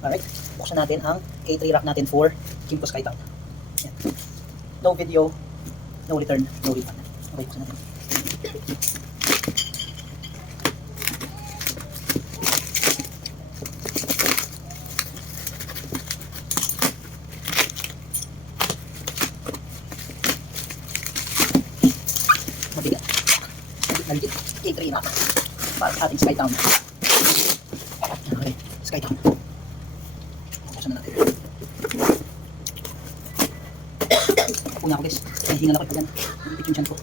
Alright, buksan natin ang K3 rack natin for Kimco Skytown. Yan. No video, no return, no refund. Okay, buksan natin. Mabigat. Mabigat. K3 rack. Para sa ating Skytown. Okay, Skytown. Buksan na natin. Ako na ako guys. Hingal ako yan. Nagpipit yung chan ko.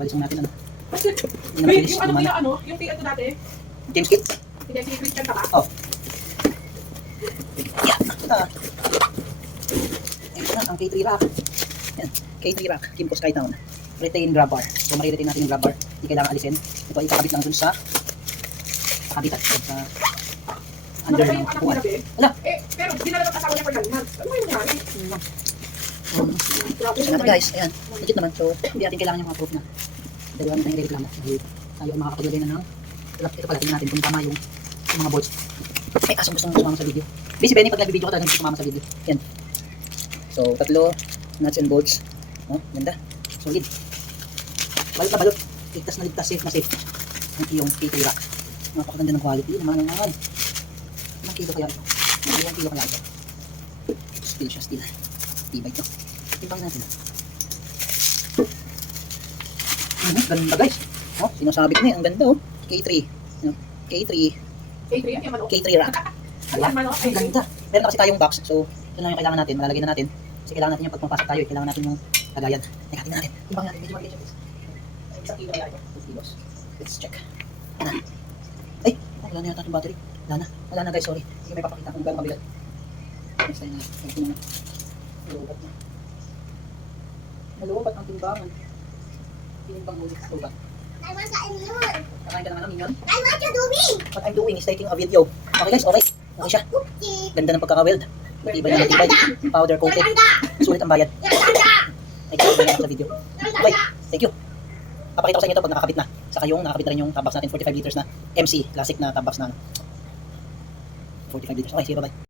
Balisan natin ano. Wait, yung ano nila ano? Yung piat ko dati? James Kit? Hindi, si Christian ka ba? Oh. Yeah. Ito na ang K3 rack. Yan. K3 rack. Kimco Skytown. Retain grab bar. So mariretain natin yung grab bar. Hindi kailangan alisin. Ito ay kakabit lang dun sa kabitan. Sa under ng kuwan. Wala. Eh, pero dinala ng asawa niya for 9 months. Ano yung nangyari? Buksan natin guys. Ayan. Legit naman. So hindi natin kailangan yung mga proof na. Dahil natin tayong reklamo. Dahil tayo ang makakapagulay na ng ito pala. Tingnan natin kung tama yung mga bolts. Ay, asong gusto mong sumama sa video. Busy Benny, pag nag-video ko talagang gusto sumama sa video. Yan. So, tatlo nuts and bolts. Oh, ganda. Solid. Balot na balot. Ligtas na ligtas. Safe na safe. Ang iyong K3 rack. Napakaganda ng quality. Naman. Ilang kilo kaya ito? Ilang kilo kaya ito? Steel siya, steel. Tibay ito. Timbangin natin. Ganda guys. Oh, sinasabi ko na ang ganda oh. K3. K3. K3, yan yung ano? K3 rack. Ayan, mano? Ang ganda. Meron na kasi tayong box. So, yun lang yung kailangan natin. Malalagay na natin. Kasi kailangan natin yung pag pumapasok tayo. Kailangan natin yung kagayan. Teka, tingnan natin. Timbangin natin. Medyo maliit siya guys. Isang kilo kaya ito. 2 kilos. Let's check. Wala na. Ay, wala na yata yung battery. Wala na guys, sorry. Hindi may papakita kung gano'ng kabigat. Next time na. Ito na. Nalubat na. Nalubat ang timbangan. Tinimbang ulit. Nalubat. I want that immune. Kakain ka naman ng minion. I want you doing. What I'm doing is taking a video. Okay guys, okay. Okay siya. Cookie. Ganda ng pagkaka-weld. Matibay na matibay. Powder coated. Sulit ang bayad. Ay, kaya na sa video. Okay, thank you. Papakita ko sa inyo ito pag nakakabit na. Saka yung nakakabit na rin yung tab box natin, 45 liters na MC, classic na tab box na 45 liters. Okay, see you, bye-bye.